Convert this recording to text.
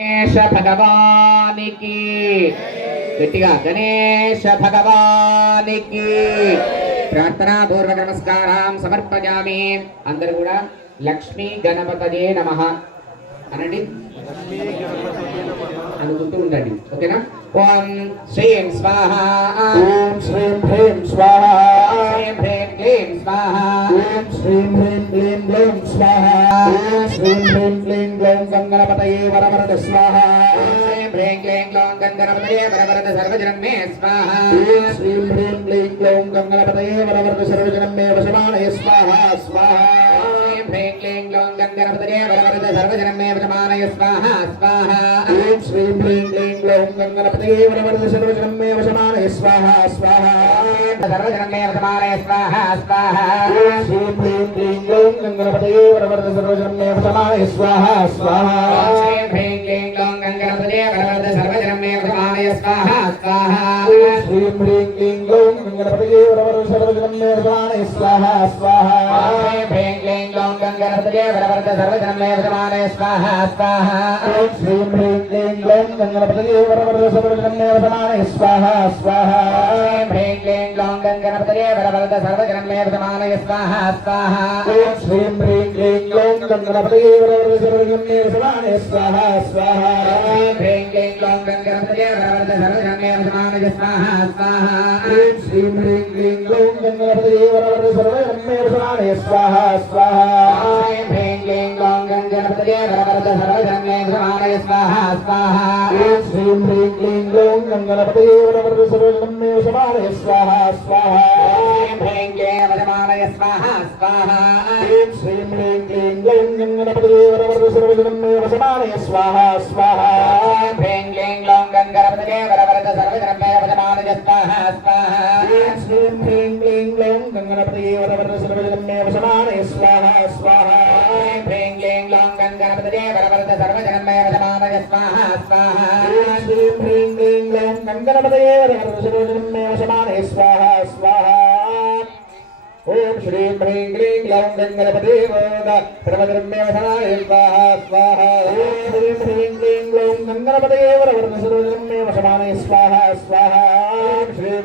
గణేశ భగవానికి. గట్టిగా గణేశ భగవానికి. ప్రార్థనా పూర్వక నమస్కారం సమర్పజామి అందరు కూడా లక్ష్మీ గణపతయే నమ. అనండి. అనుకుంటూ ఉండండి. ఓకేనా? ఓం శ్రీం స్వాహ. ఓం శ్రీం హ్రీం స్వాహ. శ్రీం హ్రీం క్లీం గ్లౌం స్వాహ. శ్రీం హ్రీం క్లీం గ్లౌం గంగణపతయే వరవరద స్వాహ. శ్రీం హ్రీం క్లీం క్లౌం గంగణపతయే వరవరద సర్వజనం మే స్వాహ. శ్రీం హ్రీం క్లీం గ్లౌం గంగణపతయే వరవరద సర్వజనం మే వశమానయ స్వాహ. స్వాహ. శ్రీం హ్రీం క్లీం వరవరద సర్వజనం మే వశమానయ స్వాహ. స్వాహ. ఓం శ్రీం హ్రీం క్లీం గ్లౌం గంగణపతయే వరవరద సర్వజనం మే వశమానయ స్వాహ స్వాహ సర్వజనం మే వశమానయ స్వాహ స్వాహ ఓం శ్రీం హ్రీం క్లీం గ్లౌం గంగణపతయే వరవరద సర్వజనం మే వశమానయ స్వాహ స్వాహ శ్రీం హ్రీం క్లీం క్లౌం గంగణపతయే వరవరద సర్వజనం మే వశమానయ స్వాహ స్వాహ శ్రీం క్లౌం గంగణపతయే సర్వజనమే సర్వజనం స్వాహ స్వాహ ఓం శ్రీం హ్రీం క్లీం గ్లౌం గంగణపతయే వరవరద సర్వజనమే మే స్వాహ స్వాహ శ్రీం హ్రీం క్లీం క్లౌం గంగణపతయే వరవరద సర్వజనమే మే స్వాహ స్వాహ ఓం శ్రీం హ్రీం క్లీం గ్లౌం గంగణపతయే వరవరద సర్వజనమే మే స్వాహ స్వాహ శ్రీం హ్రీం క్లీం క్లౌం గంగణపతయే వరవరద సర్వజనమే మే స్వాహ స్వాహ ఓం శ్రీం హ్రీం క్లీం గ్లౌం గంగణపతయే వరవరద సర్వజనమే మే స్వాహ గంగణపతయే వరవరద సర్వజనం మే స్వాహ స్వాహ శ్రీం హ్రీం క్లీం గ్లౌం గంగణపతయే వరవరద సర్వజనం మే స్వాహ స్వాహ శ్రీం హ్రీం క్లీం వశమానయ స్వాహ స్వాహ ఓం శ్రీం హ్రీం క్లీం గ్లౌం గంగణపతయే వరవరద స్వాహ స్వాహ శ్రీం హ్రీం క్లీం స్వాహ స్వాహ శ్రీం హ్రీం క్లీం స్వాహ స్వాహ క్లీం క్లౌం గంగణపతయే వరవరద సర్వజనం మే వశమానయ స్వాహ స్వాహ. ఓం శ్రీం హ్రీం క్లీం గ్లౌం గంగణపతయే వరవరద సర్వజనం మే వశమానయ స్వాహ స్వాహ. ఓం శ్రీం హ్రీం క్లీం గ్లౌం గంగణపతే వరద సర్వజనం మే వశమానయ స్వాహ స్వాహ. ఓం శ్రీం హ్రీం క్లీం గ్లౌం గంగణపతయే వరవరద సర్వజనం మే వశమానయ స్వాహ స్వాహ. ఓం శ్రీం